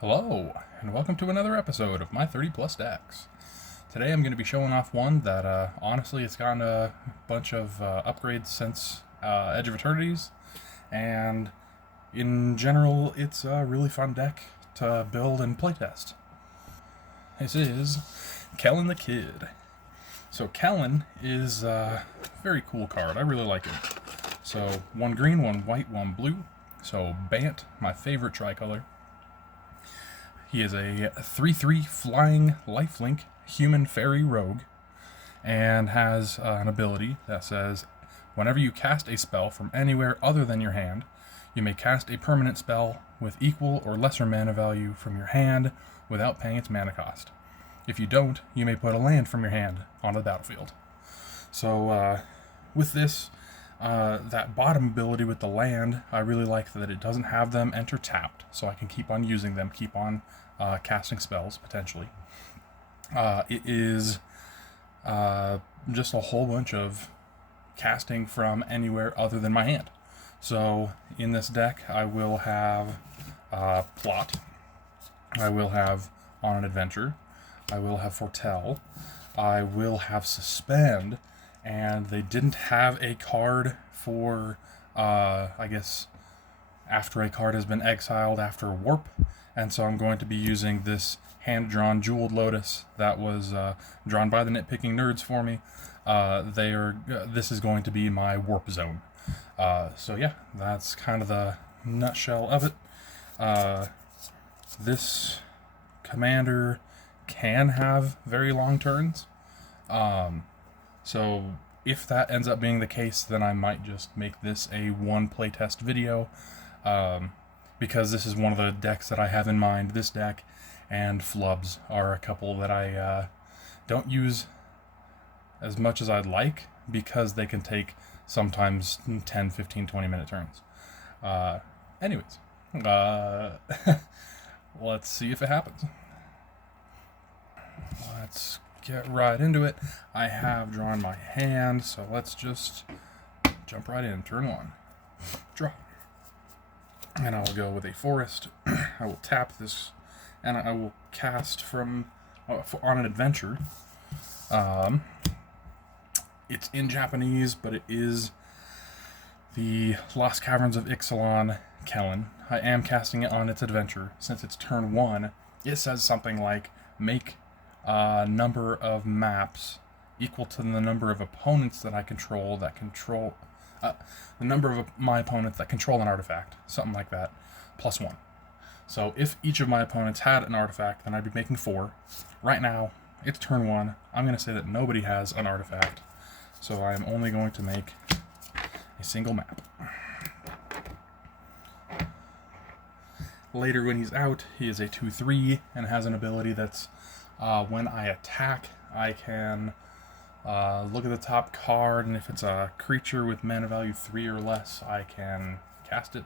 Hello, and welcome to another episode of my 30 plus decks. Today I'm going to be showing off one that, honestly, it's gotten a bunch of upgrades since Edge of Eternities, and in general, it's a really fun deck to build and playtest. This is Kellan the Kid. So Kellan is a very cool card. I really like it. So 1 green, 1 white, 1 blue. So Bant, my favorite tricolor. He is a 3/3 flying lifelink human fairy rogue and has an ability that says whenever you cast a spell from anywhere other than your hand, you may cast a permanent spell with equal or lesser mana value from your hand without paying its mana cost. If you don't, you may put a land from your hand on the battlefield. So with this, that bottom ability with the land, I really like that it doesn't have them enter tapped, so I can keep on using them, keep on casting spells, potentially. It is just a whole bunch of casting from anywhere other than my hand. So in this deck, I will have Plot, I will have On an Adventure, I will have Foretell, I will have Suspend, and they didn't have a card for, I guess, after a card has been exiled after a warp, and so I'm going to be using this hand-drawn Jeweled Lotus that was drawn by the Nitpicking Nerds for me. This is going to be my warp zone. So yeah, that's kind of the nutshell of it. This commander can have very long turns. So if that ends up being the case, then I might just make this a one playtest video, because this is one of the decks that I have in mind. This deck and Flubs are a couple that I don't use as much as I'd like, because they can take sometimes 10, 15, 20-minute turns. Anyways, let's see if it happens. Let's get right into it. I have drawn my hand, so let's just jump right in. Turn 1. Draw. And I'll go with a forest. I will tap this, and I will cast from On an Adventure. It's in Japanese, but it is the Lost Caverns of Ixalan Kellan. I am casting it on its adventure. Since it's turn 1, it says something like, make a number of maps equal to the number of opponents that I control the number of my opponents that control an artifact, something like that, plus 1. So if each of my opponents had an artifact, then I'd be making 4. Right now, it's turn 1. I'm going to say that nobody has an artifact, so I am only going to make a single map. Later, when he's out, he is a 2/3 and has an ability that's when I attack, I can look at the top card, and if it's a creature with mana value 3 or less, I can cast it.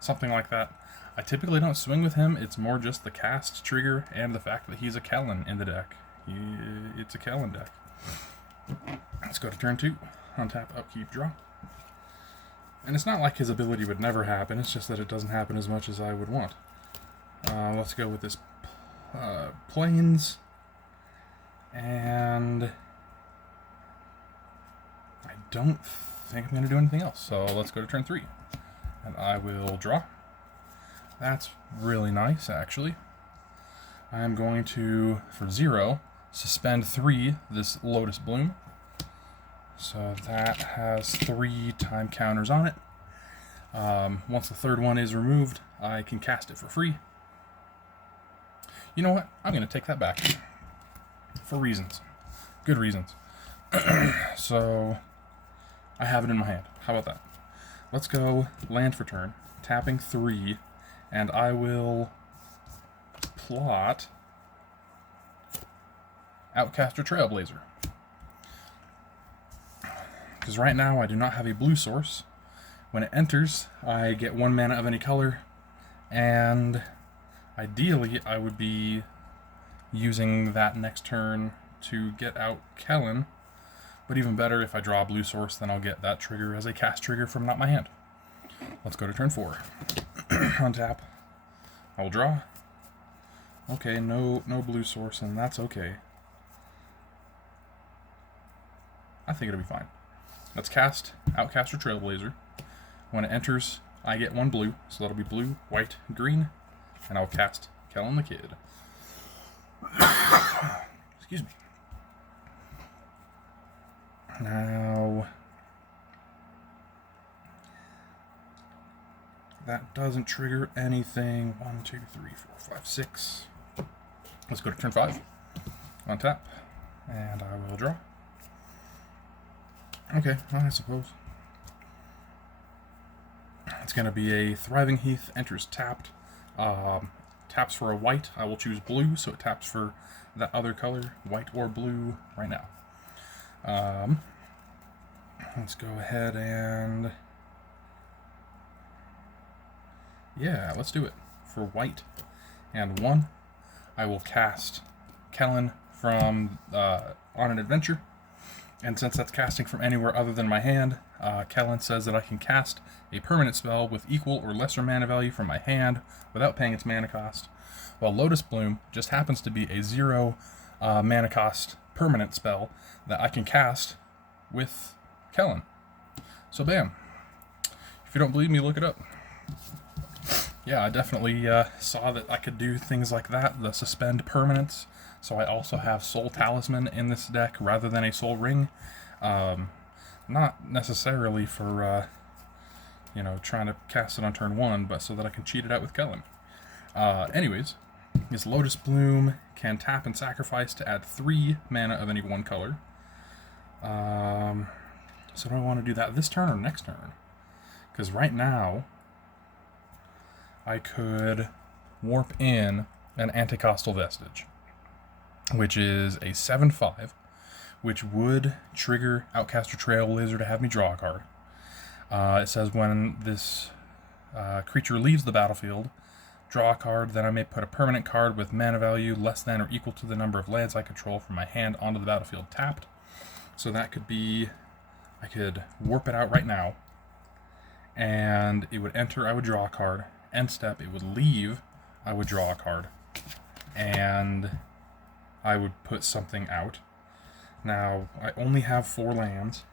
Something like that. I typically don't swing with him. It's more just the cast trigger and the fact that he's a Kellan in the deck. It's a Kellan deck. Let's go to turn 2. Untap, upkeep, draw. And it's not like his ability would never happen, it's just that it doesn't happen as much as I would want. Let's go with this Plains, and I don't think I'm going to do anything else, so let's go to turn 3, and I will draw. That's really nice, actually. I'm going to, for 0, suspend 3 this Lotus Bloom, so that has 3 time counters on it. Once the third one is removed, I can cast it for free. You know what? I'm going to take that back. For reasons. Good reasons. So, I have it in my hand. How about that? Let's go land for turn, tapping 3, and I will plot Outcaster Trailblazer. Because right now I do not have a blue source. When it enters, I get 1 mana of any color, and ideally, I would be using that next turn to get out Kellan, but even better, if I draw a blue source, then I'll get that trigger as a cast trigger from not my hand. Let's go to turn 4. Untap. I will draw. Okay, no blue source, and that's okay. I think it'll be fine. Let's cast Outcaster Trailblazer. When it enters, I get 1 blue, so that'll be blue, white, green, and I'll cast Kellan the Kid. Excuse me. Now, that doesn't trigger anything. 1, 2, 3, 4, 5, 6. Let's go to turn 5. On tap, and I will draw. Okay, well, I suppose. It's going to be a Thriving Heath, enters tapped. Taps for a white, I will choose blue, so it taps for that other color, white or blue, right now. Let's go ahead and... yeah, let's do it. For white and 1, I will cast Kellan from On an Adventure. And since that's casting from anywhere other than my hand, Kellan says that I can cast a permanent spell with equal or lesser mana value from my hand without paying its mana cost, while Lotus Bloom just happens to be a 0 mana cost permanent spell that I can cast with Kellan. So bam. If you don't believe me, look it up. Yeah, I definitely saw that I could do things like that, the suspend permanents. So I also have Soul Talisman in this deck rather than a Soul Ring. Not necessarily for, trying to cast it on turn 1, but so that I can cheat it out with Kellan. Anyways, this Lotus Bloom can tap and sacrifice to add 3 mana of any one color. So do I want to do that this turn or next turn? Because right now, I could warp in an Anticostal Vestige, which is a 7/5, which would trigger Outcaster Trailblazer to have me draw a card. It says when this creature leaves the battlefield, draw a card, then I may put a permanent card with mana value less than or equal to the number of lands I control from my hand onto the battlefield tapped. So that could be, I could warp it out right now, and it would enter, I would draw a card. End step, it would leave, I would draw a card, and I would put something out. Now, I only have 4 lands.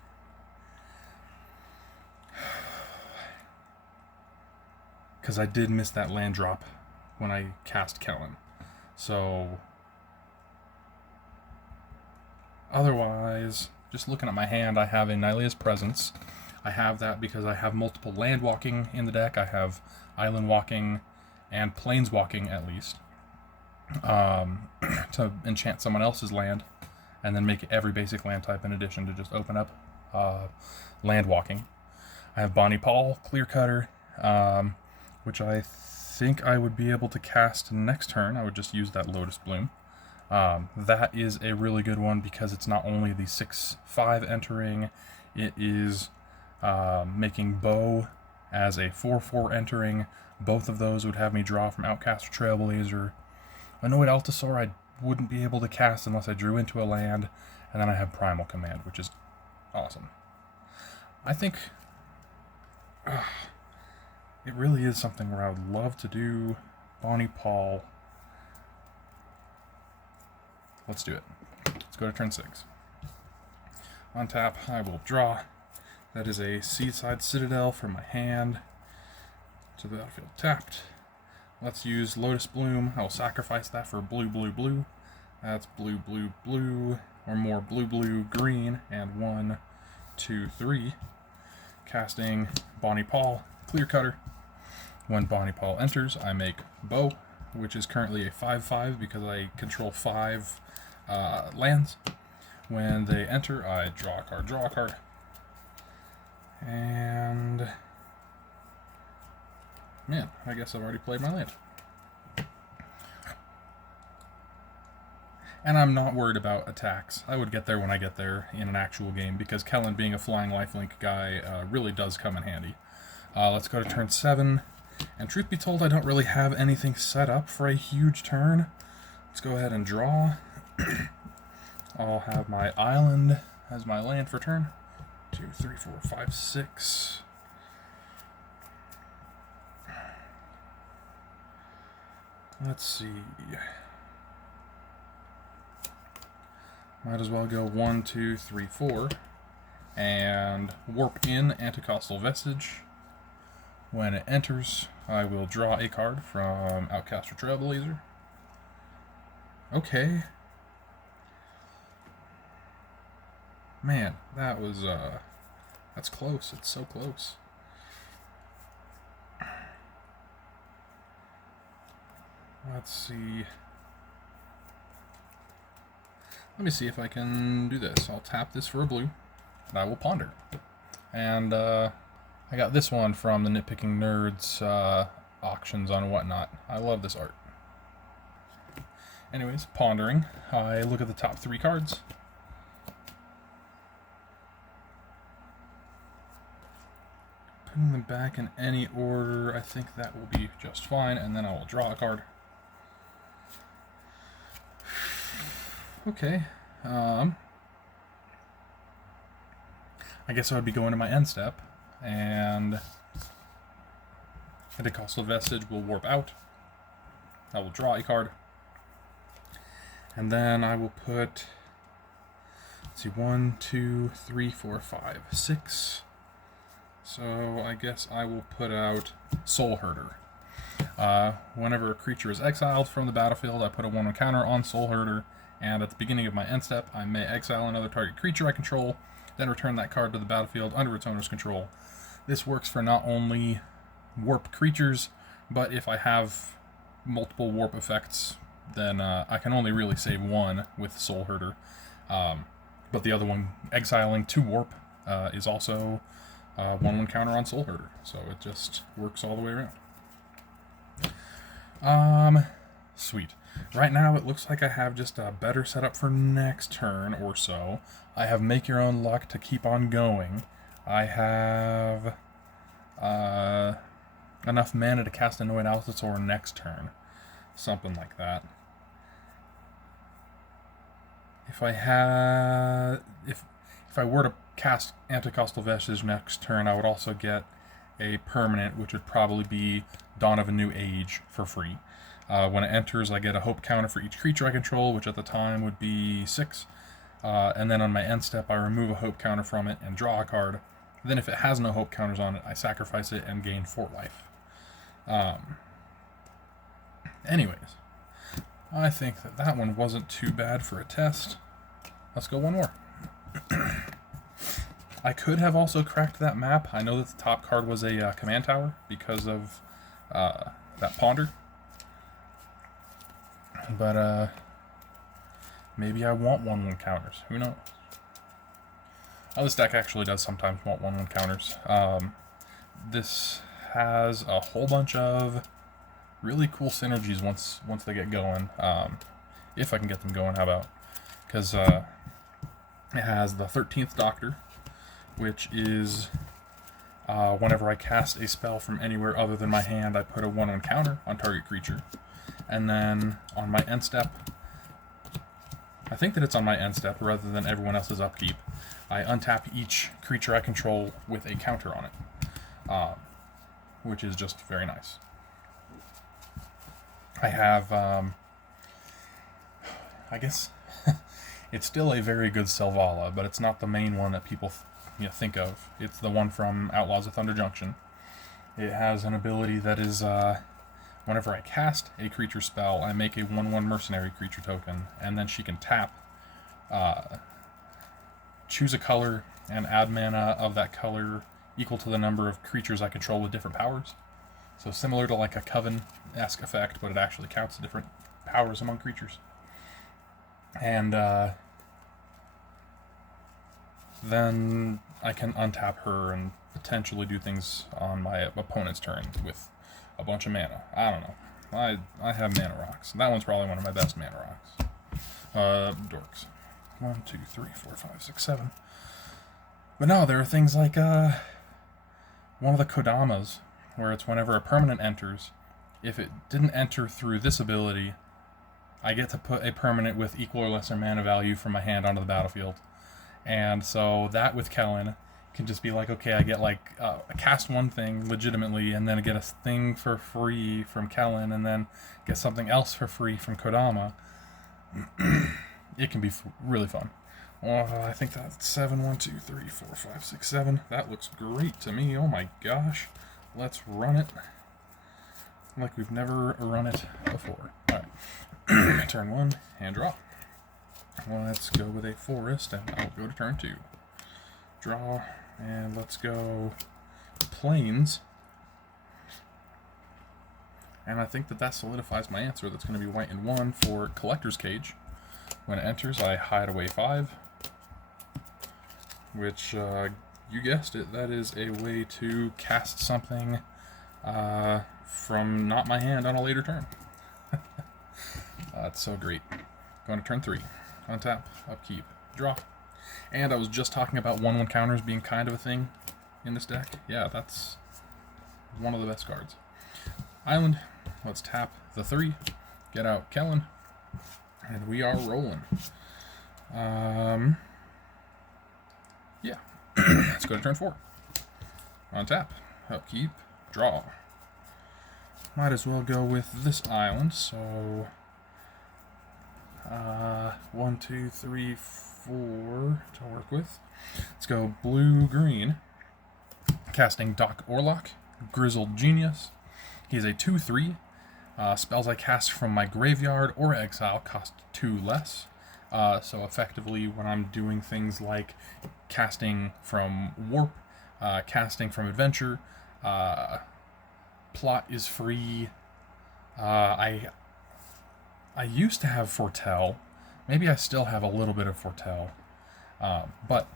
Because I did miss that land drop when I cast Kellan. So, otherwise, just looking at my hand, I have a Nylea's Presence. I have that because I have multiple land walking in the deck. I have island walking and plains walking at least. To enchant someone else's land and then make every basic land type in addition to just open up land walking. I have Bonnie Paul, Clear Cutter, which I think I would be able to cast next turn. I would just use that Lotus Bloom. That is a really good one because it's not only the 6/5 entering, it is making Bow as a 4/4 entering. Both of those would have me draw from Outcaster Trailblazer. Annoyed Altasaur I wouldn't be able to cast unless I drew into a land, and then I have Primal Command, which is awesome. I think it really is something where I would love to do Bonnie Paul. Let's do it. Let's go to turn 6. On tap, I will draw. That is a Seaside Citadel from my hand to the battlefield tapped. Let's use Lotus Bloom. I'll sacrifice that for blue, blue, blue. That's blue, blue, blue, or more blue, blue, green, and 1, 2, 3. Casting Bonnie Paul, Clear Cutter. When Bonnie Paul enters, I make Bow, which is currently a 5/5 because I control 5 lands. When they enter, I draw a card. And man, I guess I've already played my land. And I'm not worried about attacks. I would get there when I get there in an actual game because Kellan, being a flying lifelink guy, really does come in handy. Let's go to turn 7. And truth be told, I don't really have anything set up for a huge turn. Let's go ahead and draw. I'll have my island as my land for turn. 2, 3, 4, 5, 6. Let's see. Might as well go 1, 2, 3, 4. And warp in Anticostal Vestige. When it enters, I will draw a card from Outcast or Trailblazer. Okay. Man, that was, that's close. It's so close. Let's see. Let me see if I can do this. I'll tap this for a blue, and I will ponder. And, I got this one from the Nitpicking Nerds auctions on whatnot. I love this art. Anyways, pondering. I look at the top 3 cards. Putting them back in any order, I think that will be just fine, and then I will draw a card. Okay. I guess I would be going to my end step, and Anticostal Vestige will warp out. I will draw a card. And then I will put, let's see, 1, 2, 3, 4, 5, 6. So I guess I will put out Soul Herder. Whenever a creature is exiled from the battlefield, I put a 1/1 counter on Soul Herder, and at the beginning of my end step, I may exile another target creature I control, then return that card to the battlefield under its owner's control. This works for not only warp creatures, but if I have multiple warp effects, then I can only really save one with Soul Herder. But the other one, exiling 2 warp, is also 1/1 counter on Soul Herder. So it just works all the way around. Sweet. Right now it looks like I have just a better setup for next turn or so. I have Make Your Own Luck to keep on going. I have enough mana to cast Annoyed Altisaur next turn. Something like that. If I were to cast Anticostal Vestige next turn, I would also get a permanent, which would probably be Dawn of a New Age for free. When it enters, I get a hope counter for each creature I control, which at the time would be 6. And then on my end step, I remove a hope counter from it and draw a card. Then if it has no hope counters on it, I sacrifice it and gain 4 life. Anyways, I think that one wasn't too bad for a test. Let's go one more. I could have also cracked that map. I know that the top card was a command tower because of that ponder. But maybe I want 1/1 counters. Who knows? Oh, this deck actually does sometimes want 1/1 counters. This has a whole bunch of really cool synergies once they get going. If I can get them going, how about? Because it has the 13th Doctor, which is whenever I cast a spell from anywhere other than my hand, I put a 1/1 counter on target creature. And then on my end step, I think that it's on my end step rather than everyone else's upkeep, I untap each creature I control with a counter on it, which is just very nice. I have, I guess, it's still a very good Selvala, but it's not the main one that people think of. It's the one from Outlaws of Thunder Junction. It has an ability that is, whenever I cast a creature spell, I make a 1/1 mercenary creature token, and then she can tap, choose a color, and add mana of that color equal to the number of creatures I control with different powers. So similar to like a Coven-esque effect, but it actually counts the different powers among creatures. And then I can untap her and potentially do things on my opponent's turn with a bunch of mana. I don't know. I have mana rocks. That one's probably one of my best mana rocks. Dorks. 1, 2, 3, 4, 5, 6, 7. But no, there are things like one of the Kodamas, where it's whenever a permanent enters, if it didn't enter through this ability, I get to put a permanent with equal or lesser mana value from my hand onto the battlefield. And so that with Kellan, can just be like, okay, I get like cast one thing legitimately, and then I get a thing for free from Kellan, and then get something else for free from Kodama. It can be really fun. Oh, I think that's 7, 1, 2, 3, 4, 5, 6, 7. That looks great to me. Oh my gosh. Let's run it like we've never run it before. Alright. Turn 1, and draw. Let's go with a forest, and I'll go to turn 2. Draw, and let's go plains. And I think that solidifies my answer. That's going to be white and 1 for Collector's Cage. When it enters, I hide away 5. Which, you guessed it, that is a way to cast something from not my hand on a later turn. That's so great. Going to turn 3. Untap, upkeep, draw. And I was just talking about 1/1 counters being kind of a thing in this deck. Yeah, that's one of the best cards. Island, let's tap the 3, get out Kellan, and we are rolling. Yeah. Let's go to turn 4. Untap, upkeep, draw. Might as well go with this island, so 1, 2, 3, 4 to work with. Let's go blue-green. Casting Doc Orlock, Grizzled Genius. He's a 2/3. Spells I cast from my graveyard or exile cost 2 less. So effectively, when I'm doing things like casting from Warp, casting from Adventure, Plot is free. I used to have Foretell. Maybe I still have a little bit of Foretell. But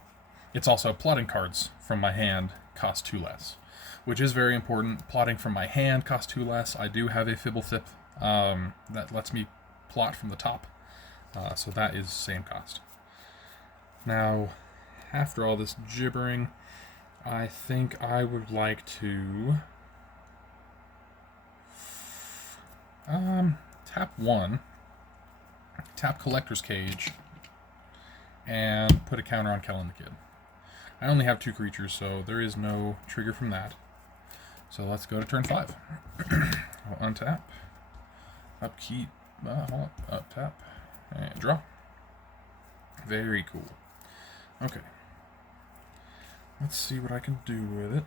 it's also plotting cards from my hand cost 2 less, which is very important. Plotting from my hand costs 2 less. I do have a Fibblethip that lets me plot from the top. So that is same cost. Now, after all this gibbering, I think I would like to tap 1, tap Collector's Cage, and put a counter on Kellan the Kid. I only have 2 creatures, so there is no trigger from that. So let's go to turn 5. I'll untap, upkeep, up tap, and draw. Very cool. Okay. Let's see what I can do with it.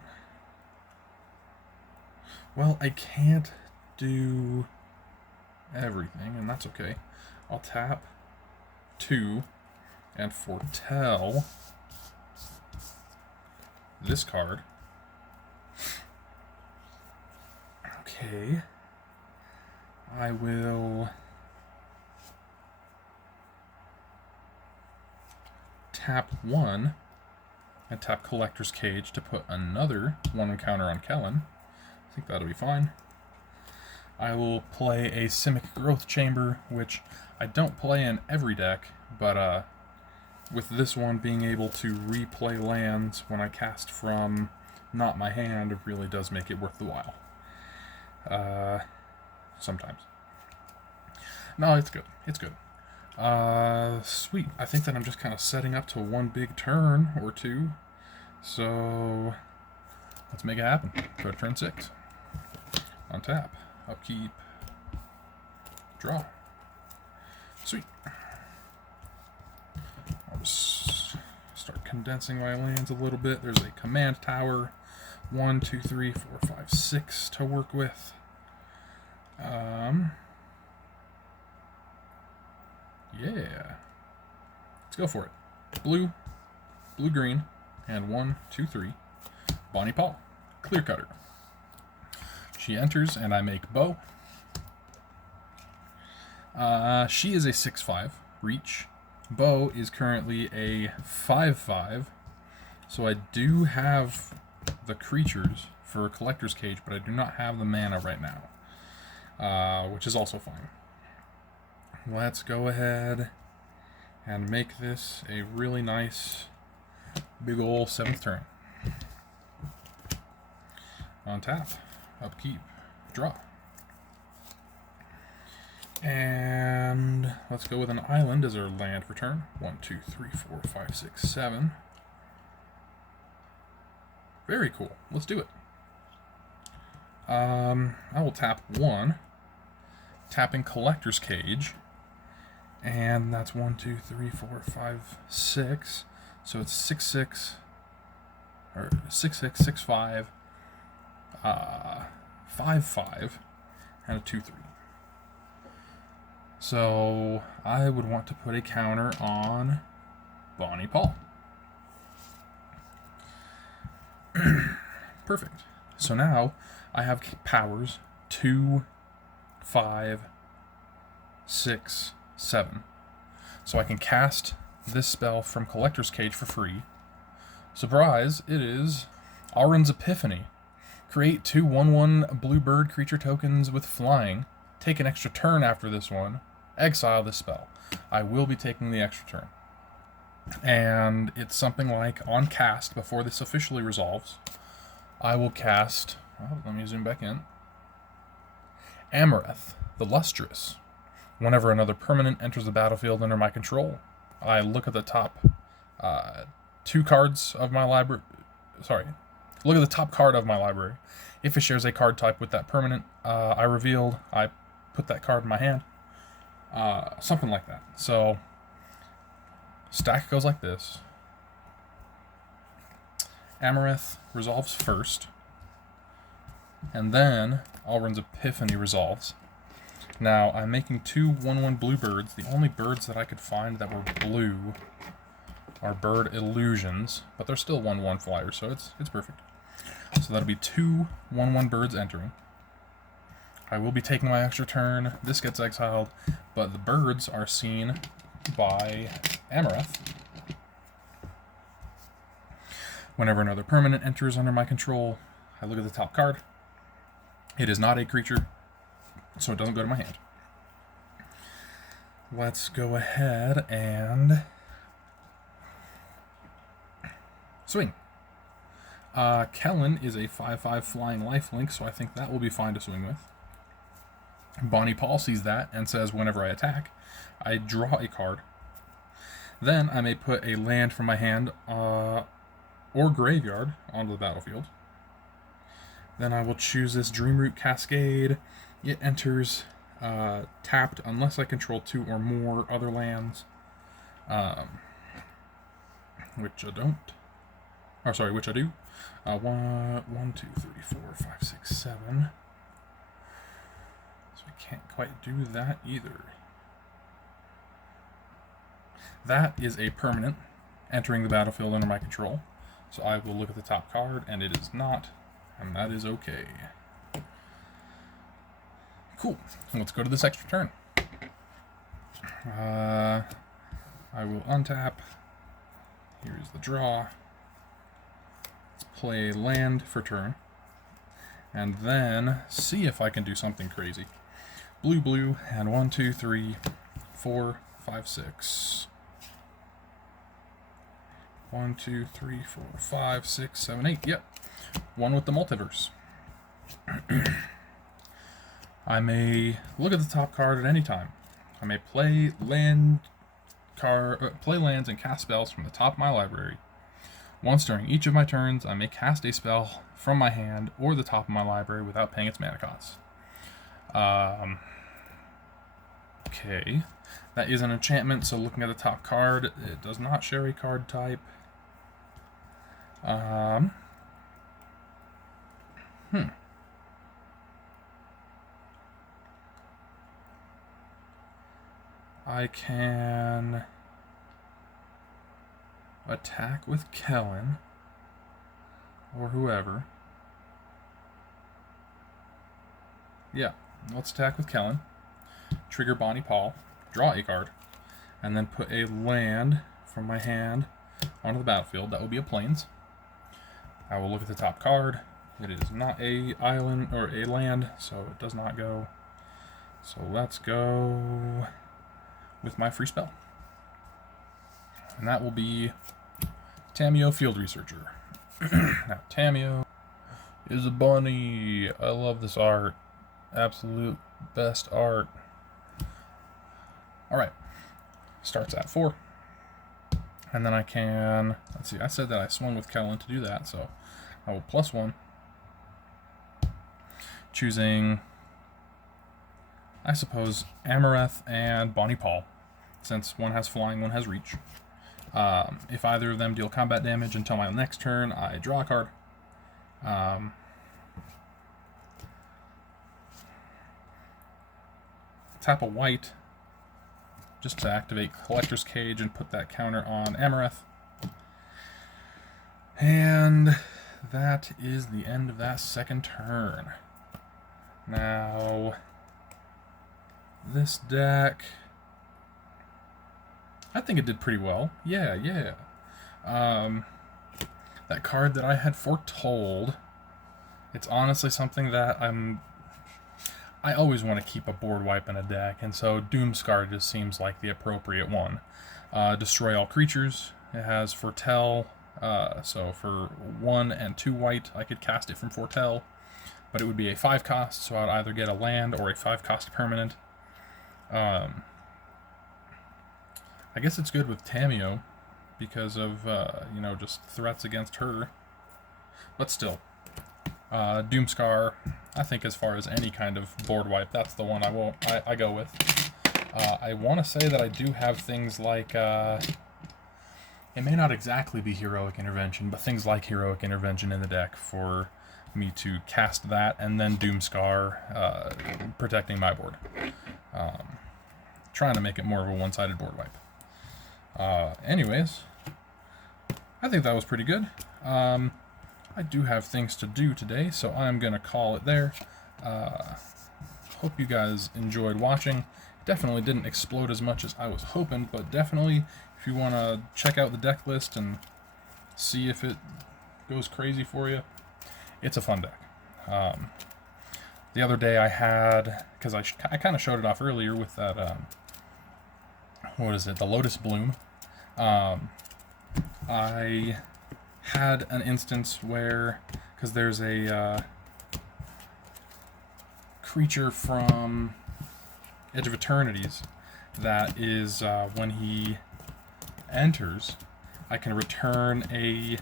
Well, I can't do everything, and that's okay. I'll tap 2 and foretell this card. Okay. I will tap 1 and tap Collector's Cage to put another 1 counter on Kellan. I think that'll be fine. I will play a Simic Growth Chamber, which I don't play in every deck, but with this one being able to replay lands when I cast from not my hand, it really does make it worth the while. Sometimes. No, it's good. It's good. Sweet. I think that I'm just kind of setting up to one big turn or two. So, let's make it happen. Go to turn 6. Untap. Upkeep. Draw. Sweet. I'll just start condensing my lands a little bit. There's a command tower. 1, 2, 3, 4, 5, 6 to work with. Yeah. Let's go for it. Blue, blue-green, and 1, 2, 3. Bonnie Paul, Clear Cutter. She enters, and I make Bow. She is a 6/5 reach. Bow is currently a 5/5, so I do have the creatures for a Collector's Cage, but I do not have the mana right now, which is also fine. Let's go ahead and make this a really nice big ol' 7th turn. Untap, upkeep, draw. And let's go with an island as our land for turn. 1, 2, 3, 4, 5, 6, 7. Very cool. Let's do it. I will tap 1, tapping Collector's Cage, and that's 1, 2, 3, 4, 5, 6. So it's 6, 6, or 6, 6, 6, 5, 5, 5, and a 2, 3. So I would want to put a counter on Bonnie Paul. Perfect. So now I have powers 2, 5, 6, 7. So I can cast this spell from Collector's Cage for free. Surprise, it is Auron's Epiphany. Create 2 1/1 blue bird creature tokens with flying. Take an extra turn after this one. Exile this spell. I will be taking the extra turn. And it's something like on cast, before this officially resolves, I will cast, let me zoom back in, Amareth, the Lustrous. Whenever another permanent enters the battlefield under my control, I look at the top 2 cards of my library. Look at the top card of my library. If it shares a card type with that permanent I revealed, I put that card in my hand. Something like that. So, stack goes like this. Amareth resolves first, and then Auron's Epiphany resolves. Now, I'm making 2 1/1 blue birds. The only birds that I could find that were blue are bird illusions, but they're still 1/1 flyers, so it's perfect. So that'll be 2 1/1 birds entering. I will be taking my extra turn. This gets exiled, but the birds are seen by Amareth. Whenever another permanent enters under my control, I look at the top card. It is not a creature, so it doesn't go to my hand. Let's go ahead and swing. Kellan is a 5/5 flying lifelink, so I think that will be fine to swing with. Bonnie Paul sees that and says whenever I attack, I draw a card. Then I may put a land from my hand or graveyard onto the battlefield. Then I will choose this Dreamroot Cascade. It enters tapped unless I control 2 or more other lands, which I don't. Which I do. 1, 2, 3, 4, 5, 6, 7. So I can't quite do that either. That is a permanent entering the battlefield under my control. So I will look at the top card, and it is not, and that is okay. Cool. Let's go to this extra turn. I will untap. Here's the draw. Let's play land for turn. And then see if I can do something crazy. Blue, blue, and 1, 2, 3, 4, 5, 6. 1, 2, 3, 4, 5, 6, 7, 8. Yep. One with the multiverse. I may look at the top card at any time. I may play lands and cast spells from the top of my library. Once during each of my turns, I may cast a spell from my hand or the top of my library without paying its mana cost. Okay. That is an enchantment, so looking at the top card, it does not share a card type. I can attack with Kellan or whoever. Yeah, let's attack with Kellan. Trigger Bonnie Paul, draw a card, and then put a land from my hand onto the battlefield. That will be a plains. I will look at the top card. It is not a island or a land, so it does not go. So let's go with my free spell. And that will be Tamiyo Field Researcher. Now, Tamiyo is a bunny. I love this art. Absolute best art. Alright. Starts at 4. And then I can, let's see, I said that I swung with Kellan to do that, so I will +1, choosing, I suppose, Amareth and Bonnie Paul, since one has flying, one has reach. If either of them deal combat damage until my next turn, I draw a card. Tap a white just to activate Collector's Cage and put that counter on Amareth. And that is the end of that second turn. Now, this deck, I think it did pretty well. Yeah. That card that I had foretold, it's honestly something that I always want to keep a board wipe in a deck, and so Doomscar just seems like the appropriate one. Destroy all creatures. It has Foretell, so for 1 and 2 white, I could cast it from Foretell, but it would be a 5 cost, so I'd either get a land or a 5 cost permanent. I guess it's good with Tameo because of, just threats against her. But still, Doomscar, I think as far as any kind of board wipe, that's the one I go with. I want to say that I do have things like, it may not exactly be Heroic Intervention, but things like Heroic Intervention in the deck for me to cast that, and then Doomscar protecting my board. Trying to make it more of a one-sided board wipe. Anyways, I think that was pretty good. I do have things to do today, so I'm going to call it there. Hope you guys enjoyed watching. Definitely didn't explode as much as I was hoping, but definitely, if you want to check out the deck list and see if it goes crazy for you, it's a fun deck. The other day I had, because I kind of showed it off earlier with that, the Lotus Bloom. I had an instance where, because there's a creature from Edge of Eternities that is, when he enters, I can return a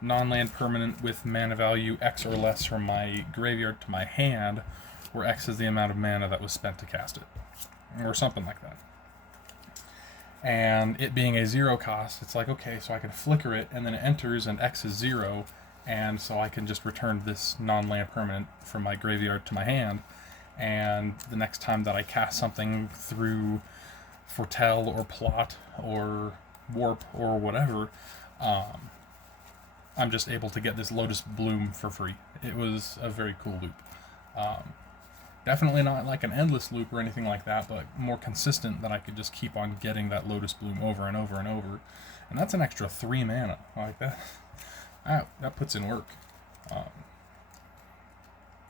non-land permanent with mana value X or less from my graveyard to my hand, where X is the amount of mana that was spent to cast it, or something like that. And it being a 0 cost, it's like, okay, so I can flicker it, and then it enters, and X is 0, and so I can just return this non-land permanent from my graveyard to my hand, and the next time that I cast something through Foretell or Plot or Warp or whatever, I'm just able to get this Lotus Bloom for free. It was a very cool loop. Definitely not like an endless loop or anything like that, but more consistent, that I could just keep on getting that Lotus Bloom over and over and over. And that's an extra 3 mana. Like that puts in work.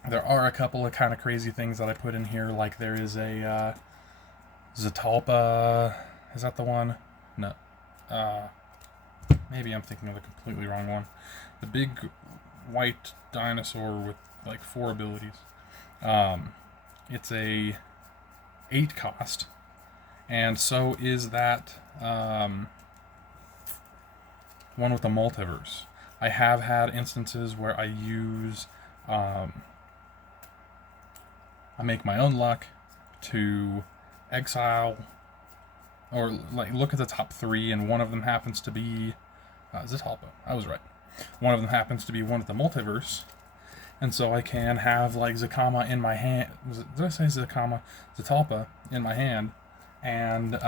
There are a couple of kind of crazy things that I put in here, like there is a Zetalpa. Is that the one? No. Maybe I'm thinking of the completely wrong one. The big white dinosaur with like 4 abilities. It's a 8 cost, and so is that one with the multiverse. I have had instances where I use I make my own luck to exile, or like look at the top 3, and one of them happens to be Zetalpa. I was right. One of them happens to be one with the multiverse. And so I can have like Zakama in my hand. Did I say Zakama? Zetalpa in my hand, and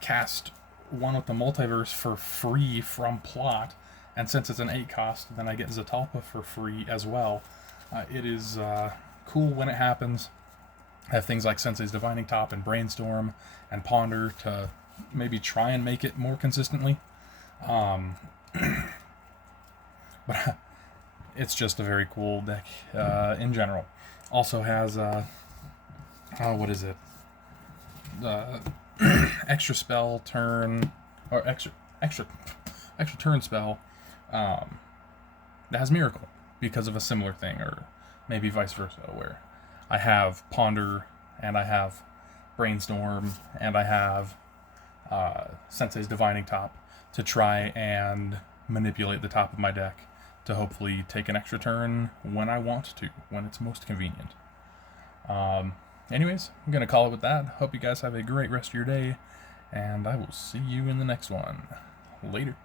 cast one with the multiverse for free from Plot. And since it's an 8 cost, then I get Zetalpa for free as well. It is cool when it happens. I have things like Sensei's Divining Top and Brainstorm and Ponder to maybe try and make it more consistently. But it's just a very cool deck in general. Also has, what is it? Extra spell turn, or extra turn spell that has Miracle because of a similar thing, or maybe vice versa, where I have Ponder and I have Brainstorm and I have Sensei's Divining Top to try and manipulate the top of my deck to hopefully take an extra turn when I want to, when it's most convenient. Anyways, I'm going to call it with that. Hope you guys have a great rest of your day, and I will see you in the next one. Later.